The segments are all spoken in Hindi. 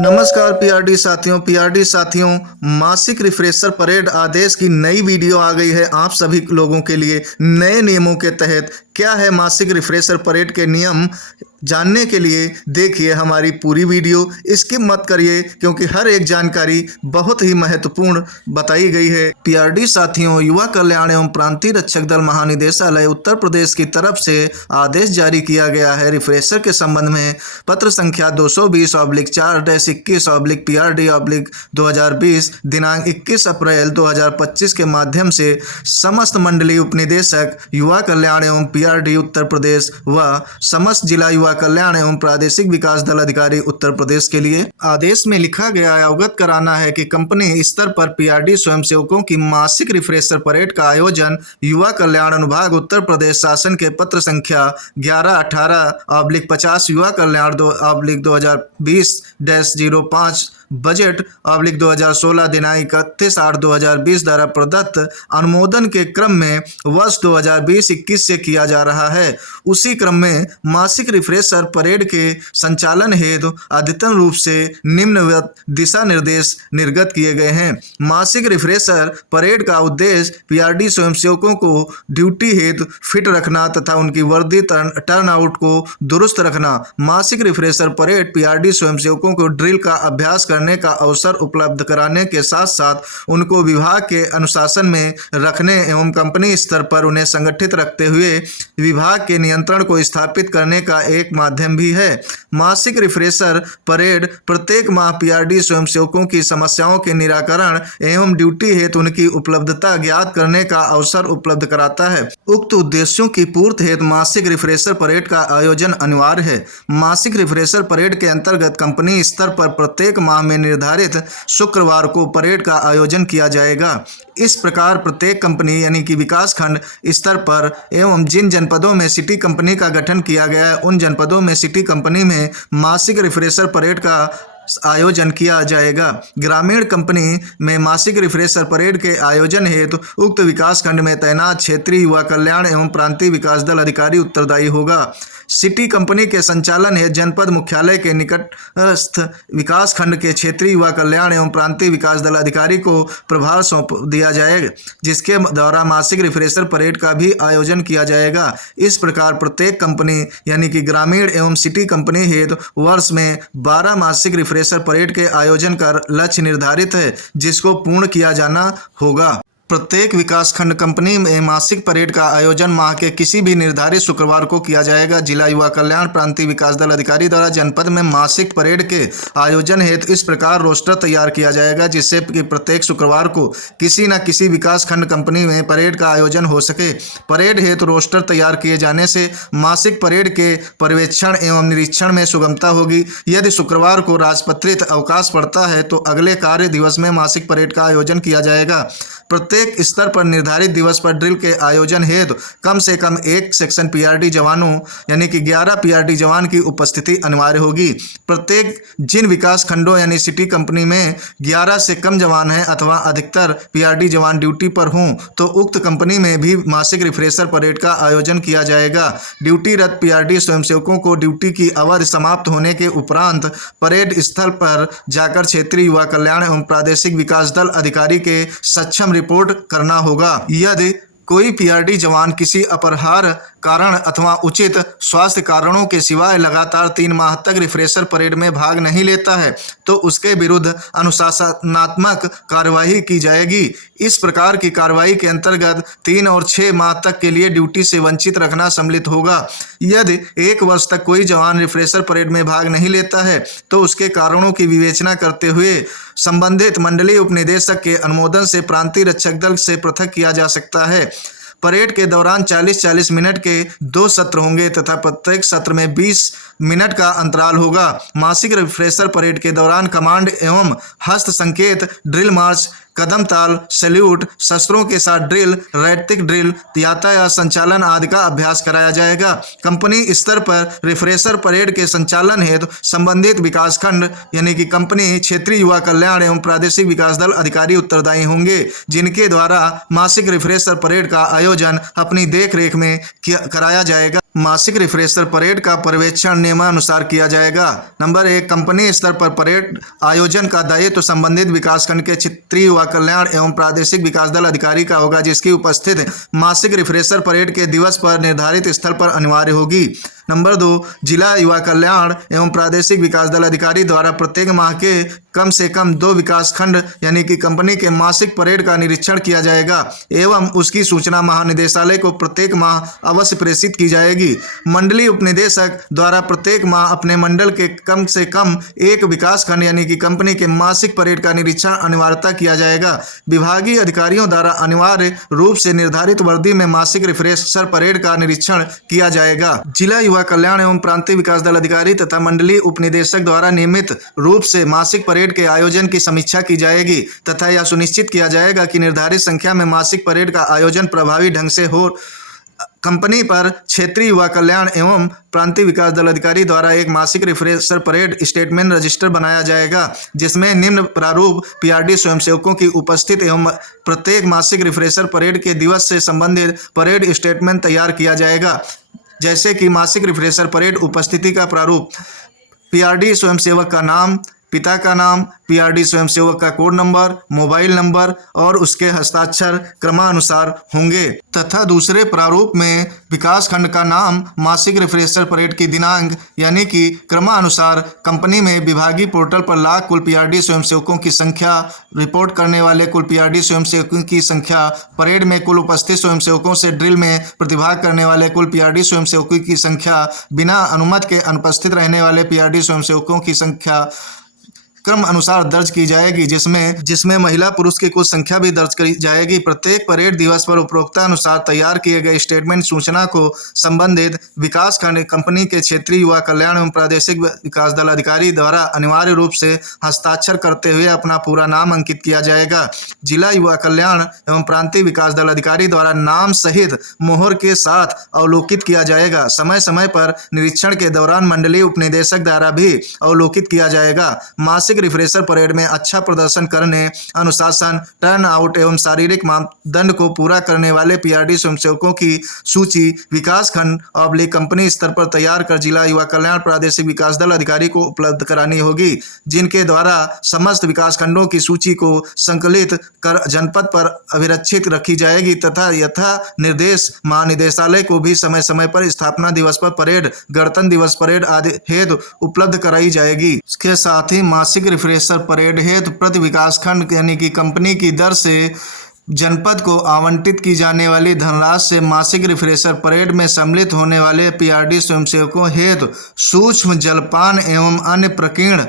नमस्कार पीआरडी साथियों, मासिक रिफ्रेशर परेड आदेश की नई वीडियो आ गई है आप सभी लोगों के लिए। नए नियमों के तहत क्या है मासिक रिफ्रेशर परेड के नियम जानने के लिए देखिए हमारी पूरी वीडियो, स्किप मत करिए क्योंकि हर एक जानकारी बहुत ही महत्वपूर्ण बताई गई है। पीआरडी साथियों, युवा कल्याण एवं प्रांतीय रक्षक दल महानिदेशालय उत्तर प्रदेश की तरफ से आदेश जारी किया गया है। रिफ्रेशर के संबंध में पत्र संख्या 220/4-21/PRD/2020 दिनांक 21 अप्रैल 2025 के माध्यम से समस्त मंडलीय उपनिदेशक युवा कल्याण एवं पीआरडी उत्तर प्रदेश व समस्त जिला युवा कल्याण एवं प्रादेशिक विकास दल अधिकारी उत्तर प्रदेश के लिए आदेश में लिखा गया है, अवगत कराना है कि कंपनी स्तर पर पीआरडी स्वयंसेवकों की मासिक रिफ्रेशर परेड का आयोजन युवा कल्याण अनुभाग उत्तर प्रदेश शासन के पत्र संख्या 11/18/50 युवा कल्याण 2020-05 बजट (2016) दिनांक 31/8/2020 द्वारा प्रदत्त अनुमोदन के क्रम में वर्ष 2020-21 से किया जा रहा है। उसी क्रम में मासिक रिफ्रेशर परेड के संचालन हेतु अद्यतन रूप से निम्नवत दिशा निर्देश निर्गत किए गए हैं। मासिक रिफ्रेशर परेड का उद्देश्य पीआरडी स्वयंसेवकों को ड्यूटी हेतु फिट रखना तथा उनकी वर्दी टर्नआउट को दुरुस्त रखना। मासिक रिफ्रेशर परेड पीआरडी स्वयंसेवकों को ड्रिल का अभ्यास करने का अवसर उपलब्ध कराने के साथ साथ उनको विभाग के अनुशासन में रखने एवं कंपनी स्तर पर उन्हें संगठित रखते हुए विभाग के नियंत्रण को स्थापित करने का एक माध्यम भी है। मासिक रिफ्रेशर परेड प्रत्येक माह पीआरडी स्वयंसेवकों की समस्याओं के निराकरण एवं ड्यूटी हेतु उनकी उपलब्धता ज्ञात करने का अवसर उपलब्ध कराता है। उक्त उद्देश्यों की पूर्ति हेतु मासिक रिफ्रेशर परेड का आयोजन अनिवार्य है। मासिक रिफ्रेशर परेड के अंतर्गत कंपनी स्तर पर प्रत्येक माह में निर्धारित शुक्रवार को परेड का आयोजन किया जाएगा। इस प्रकार प्रत्येक कंपनी यानी कि विकास खंड स्तर पर एवं जिन जनपदों में सिटी कंपनी का गठन किया गया है उन जनपदों में सिटी कंपनी में मासिक रिफ्रेशर परेड का आयोजन किया जाएगा। ग्रामीण कंपनी में मासिक रिफ्रेशर परेड के आयोजन हेतु उक्त विकास खंड में तैनात क्षेत्रीय युवा कल्याण एवं प्रांतीय विकास दल अधिकारी उत्तरदायी होगा। सिटी कंपनी के संचालन हेतु जनपद मुख्यालय के निकटस्थ विकास खंड के क्षेत्रीय युवा कल्याण एवं प्रांतीय विकास दल अधिकारी को प्रभार सौंप दिया जाएगा, जिसके द्वारा मासिक रिफ्रेशर परेड का भी आयोजन किया जाएगा। इस प्रकार प्रत्येक कंपनी यानी कि ग्रामीण एवं सिटी कंपनी हेतु वर्ष में 12 मासिक रिफ्रेशर परेड के आयोजन का लक्ष्य निर्धारित है, जिसको पूर्ण किया जाना होगा। प्रत्येक विकासखंड कंपनी में मासिक परेड का आयोजन माह के किसी भी निर्धारित शुक्रवार को किया जाएगा। जिला युवा कल्याण प्रांतीय विकास दल अधिकारी द्वारा जनपद में मासिक परेड के आयोजन हेतु इस प्रकार रोस्टर तैयार किया जाएगा, जिससे कि प्रत्येक शुक्रवार को किसी न किसी विकासखंड कंपनी में परेड का आयोजन हो सके। परेड हेतु रोस्टर तैयार किए जाने से मासिक परेड के पर्यवेक्षण एवं निरीक्षण में सुगमता होगी। यदि शुक्रवार को राजपत्रित अवकाश पड़ता है तो अगले कार्य दिवस में मासिक परेड का आयोजन किया जाएगा। प्रत्येक स्तर पर निर्धारित दिवस पर ड्रिल के आयोजन हेतु कम से कम एक सेक्शन पीआरडी जवानों यानी कि 11 पीआरडी जवान की उपस्थिति अनिवार्य होगी। प्रत्येक जिन विकास खंडों यानी सिटी कंपनी में 11 से कम जवान हैं अथवा अधिकतर पीआरडी जवान ड्यूटी पर हों तो उक्त कंपनी में भी मासिक रिफ्रेशर परेड का आयोजन किया जाएगा। ड्यूटीरत पीआरडी स्वयंसेवकों को ड्यूटी की अवधि समाप्त होने के उपरांत परेड स्थल पर जाकर क्षेत्रीय युवा कल्याण एवं प्रादेशिक विकास दल अधिकारी के सक्षम रिपोर्ट करना होगा। यदि कोई पीआरडी जवान किसी अपरिहार्य कारण अथवा उचित स्वास्थ्य कारणों के सिवाय लगातार 3 माह तक रिफ्रेशर परेड में भाग नहीं लेता है तो उसके विरुद्ध अनुशासनात्मक कार्यवाही की जाएगी। इस प्रकार की कार्रवाई के अंतर्गत 3 और 6 माह तक के लिए ड्यूटी से वंचित रखना सम्मिलित होगा। यदि 1 वर्ष तक कोई जवान रिफ्रेशर परेड में भाग नहीं लेता है तो उसके कारणों की विवेचना करते हुए संबंधित मंडलीय उपनिदेशक के अनुमोदन से प्रांतीय रक्षक दल से पृथक किया जा सकता है। परेड के दौरान 40-40 मिनट के 2 सत्र होंगे तथा प्रत्येक सत्र में 20 मिनट का अंतराल होगा। मासिक रिफ्रेशर परेड के दौरान कमांड एवं हस्त संकेत, ड्रिल मार्च, कदम ताल, सैल्यूट, शस्त्रों के साथ ड्रिल, रैटिक ड्रिल, यातायात संचालन आदि का अभ्यास कराया जाएगा। कंपनी स्तर पर रिफ्रेशर परेड के संचालन हेतु संबंधित विकासखंड यानी कि कंपनी क्षेत्रीय युवा कल्याण एवं प्रादेशिक विकास दल अधिकारी उत्तरदायी होंगे, जिनके द्वारा मासिक रिफ्रेशर परेड का आयोजन अपनी देखरेख में कराया जाएगा। मासिक रिफ्रेशर परेड का पर्यवेक्षण नियमानुसार किया जाएगा। नंबर 1, कंपनी स्तर पर परेड आयोजन का दायित्व तो संबंधित विकासखंड के क्षेत्रीय युवा कल्याण एवं प्रादेशिक विकास दल अधिकारी का होगा, जिसकी उपस्थिति मासिक रिफ्रेशर परेड के दिवस पर निर्धारित स्थल पर अनिवार्य होगी। नंबर 2, जिला युवा कल्याण एवं प्रादेशिक विकास दल अधिकारी द्वारा प्रत्येक माह के कम से कम 2 विकासखंड यानी कि कंपनी के मासिक परेड का निरीक्षण किया जाएगा एवं उसकी सूचना महानिदेशालय को प्रत्येक माह अवश्य प्रेषित की जाएगी। मंडलीय उपनिदेशक द्वारा प्रत्येक माह अपने मंडल के कम से कम 1 विकासखंड यानी कि कंपनी के मासिक परेड का निरीक्षण अनिवार्यता किया जाएगा। विभागीय अधिकारियों द्वारा अनिवार्य रूप से निर्धारित वर्दी में मासिक रिफ्रेशर परेड का निरीक्षण किया जाएगा। जिला युवा कल्याण एवं प्रांतीय विकास दल अधिकारी तथा मंडलीय उपनिदेशक द्वारा नियमित रूप से मासिक परेड के आयोजन की समीक्षा की जाएगी तथा यह सुनिश्चित किया जाएगा कि निर्धारित संख्या में मासिक परेड का आयोजन प्रभावी ढंग से हो। कंपनी पर क्षेत्रीय युवा कल्याण एवं प्रांतीय विकास दल अधिकारी द्वारा एक मासिक रिफ्रेशर परेड स्टेटमेंट रजिस्टर बनाया जाएगा, जिसमें निम्न प्रारूप पीआरडी स्वयंसेवकों की उपस्थिति एवं प्रत्येक मासिक रिफ्रेशर परेड के दिवस से संबंधित परेड स्टेटमेंट तैयार किया जाएगा। जैसे कि मासिक रिफ्रेशर परेड उपस्थिति का प्रारूप, पीआरडी स्वयंसेवक का नाम, पिता का नाम, पीआरडी स्वयंसेवक का कोड नंबर, मोबाइल नंबर और उसके हस्ताक्षर क्रमानुसार होंगे तथा दूसरे प्रारूप में विकास खंड का नाम, मासिक रिफ्रेशर परेड की दिनांक यानी कि क्रमानुसार कंपनी में विभागीय पोर्टल पर लाख कुल पीआरडी स्वयंसेवकों की संख्या, रिपोर्ट करने वाले कुल पीआरडी स्वयंसेवकों की संख्या, परेड में कुल उपस्थित स्वयंसेवकों से ड्रिल में प्रतिभाग करने वाले कुल पीआरडी स्वयंसेवकों की संख्या, बिना अनुमति के अनुपस्थित रहने वाले पीआरडी स्वयंसेवकों की संख्या क्रम अनुसार दर्ज की जाएगी, जिसमें महिला पुरुष की कुछ संख्या भी दर्ज की जाएगी। प्रत्येक परेड दिवस पर उपरोक्तानुसार तैयार किए गए स्टेटमेंट सूचना को संबंधित विकास खंड कंपनी के क्षेत्रीय युवा कल्याण एवं प्रादेशिक विकास दल अधिकारी द्वारा अनिवार्य रूप से हस्ताक्षर करते हुए अपना पूरा नाम अंकित किया जाएगा। जिला युवा कल्याण एवं प्रांतीय विकास दल अधिकारी द्वारा नाम सहित मोहर के साथ अवलोकित किया जाएगा। समय समय पर निरीक्षण के दौरान मंडलीय उपनिदेशक द्वारा भी अवलोकित किया जाएगा। मासिक रिफ्रेशर परेड में अच्छा प्रदर्शन करने, अनुशासन, टर्न आउट एवं शारीरिक मापदंड को पूरा करने वाले पीआरडी स्वयंसेवकों की सूची विकास खंड कंपनी स्तर पर तैयार कर जिला युवा कल्याण प्रादेशिक विकास दल अधिकारी को उपलब्ध करानी होगी, जिनके द्वारा समस्त विकास खंडों की सूची को संकलित कर जनपद पर अभिरक्षित रखी जाएगी तथा यथा निर्देश महानिदेशालय को भी समय समय पर स्थापना दिवस पर परेड, गणतंत्र दिवस परेड आदि हेतु उपलब्ध कराई जाएगी। इसके साथ ही मासिक रिफ्रेशर परेड हेतु प्रति विकासखंड यानी कि कंपनी की दर से जनपद को आवंटित की जाने वाली धनराशि से मासिक रिफ्रेशर परेड में सम्मिलित होने वाले पीआरडी स्वयंसेवकों हेतु सूक्ष्म जलपान एवं अन्य प्रकीर्ण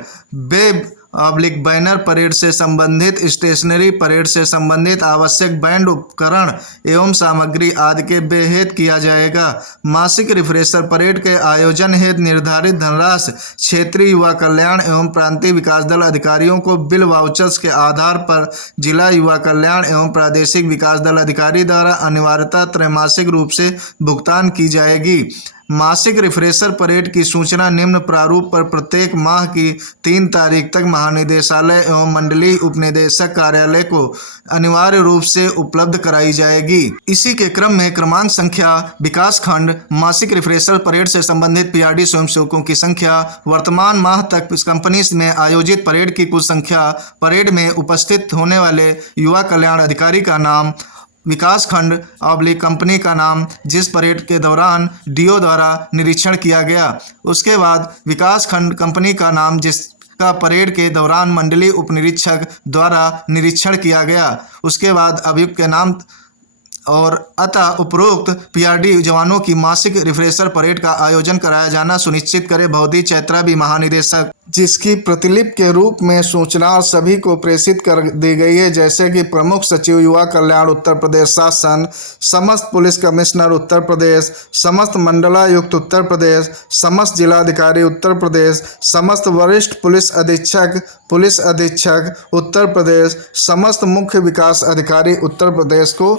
बैनर, परेड से संबंधित स्टेशनरी, परेड से संबंधित आवश्यक बैंड उपकरण एवं सामग्री आदि के बेहेत किया जाएगा। मासिक रिफ्रेशर परेड के आयोजन हेतु निर्धारित धनराशि क्षेत्रीय युवा कल्याण एवं प्रांतीय विकास दल अधिकारियों को बिल वाउचर्स के आधार पर जिला युवा कल्याण एवं प्रादेशिक विकास दल अधिकारी द्वारा अनिवार्यता त्रैमासिक रूप से भुगतान की जाएगी। मासिक रिफ्रेशर परेड की सूचना निम्न प्रारूप पर प्रत्येक माह की 3 तारीख तक महानिदेशालय एवं मंडलीय उपनिदेशक कार्यालय को अनिवार्य रूप से उपलब्ध कराई जाएगी। इसी के क्रम में क्रमांक संख्या, विकास खंड, मासिक रिफ्रेशर परेड से संबंधित पीआरडी स्वयंसेवकों की संख्या, वर्तमान माह तक कंपनी में आयोजित परेड की कुल संख्या, परेड में उपस्थित होने वाले युवा कल्याण अधिकारी का नाम, विकास खंड कंपनी का नाम जिस परेड के दौरान डीओ द्वारा निरीक्षण किया गया, उसके बाद विकास खंड कंपनी का नाम जिसका परेड के दौरान मंडलीय उपनिरीक्षक द्वारा निरीक्षण किया गया, उसके बाद अभियुक्त के नाम और अतः उपरोक्त पीआरडी जवानों की मासिक रिफ्रेशर परेड का आयोजन कराया जाना सुनिश्चित करे भौदी चैत्रा भी महानिदेशक, जिसकी प्रतिलिपि के रूप में सूचना सभी को प्रेषित कर दी गई है, जैसे कि प्रमुख सचिव युवा कल्याण उत्तर प्रदेश शासन, समस्त पुलिस कमिश्नर उत्तर प्रदेश, समस्त मंडलायुक्त उत्तर प्रदेश, समस्त जिलाधिकारी उत्तर प्रदेश, समस्त वरिष्ठ पुलिस अधीक्षक उत्तर प्रदेश, समस्त मुख्य विकास अधिकारी उत्तर प्रदेश को